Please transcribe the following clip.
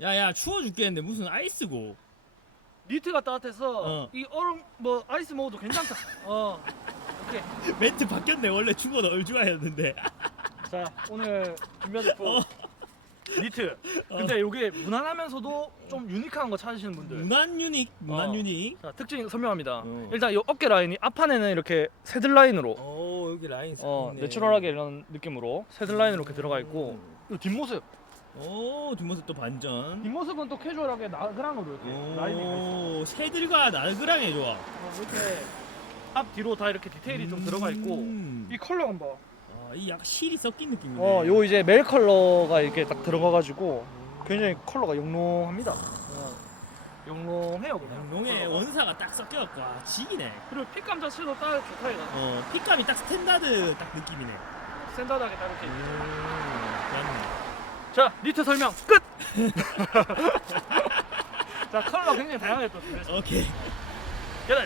야야 추워 죽겠는데 무슨 아이스고 니트가 따뜻해서 어. 이 얼음 뭐 아이스 먹어도 괜찮다. 어. 오케이. 멘트 바뀌었네 원래 죽어 얼죽아였는데 자 오늘 준비한 제품 어. 니트. 근데 이게 무난하면서도 좀 유니크한 거 찾으시는 분들. 무난 유닉 무난 어. 유닉 자 특징 설명합니다. 어. 일단 이 어깨 라인이 앞판에는 이렇게 새들 라인으로 오 여기 라인 어. 내추럴하게 이런 느낌으로 새들 라인으로 이렇게 들어가 있고 이 뒷모습 오 뒷모습 또 반전 뒷모습은 또 캐주얼하게 나그랑으로 이렇게 라인이 가 있어. 오 새들과 나그랑해 좋아 어, 이렇게 앞 뒤로 다 이렇게 디테일이 좀 들어가 있고 음. 이 컬러 한번. 아, 이 약간 실이 섞인 느낌이네 어, 요 이제 멜 컬러가 이렇게 딱 들어가가지고 굉장히 컬러가 영롱합니다. 어, 영롱해요 그냥. 용의 컬러가. 원사가 딱 섞여갖고 와 지기네 그리고 핏감 자체도 딱 좋다 이거. 어 핏감이 딱 스탠다드 딱 느낌이네 스탠다드하게 딱 이렇게. 음, 자 니트 설명 끝. 자 컬러 굉장히 다양해 또. 오케이 계단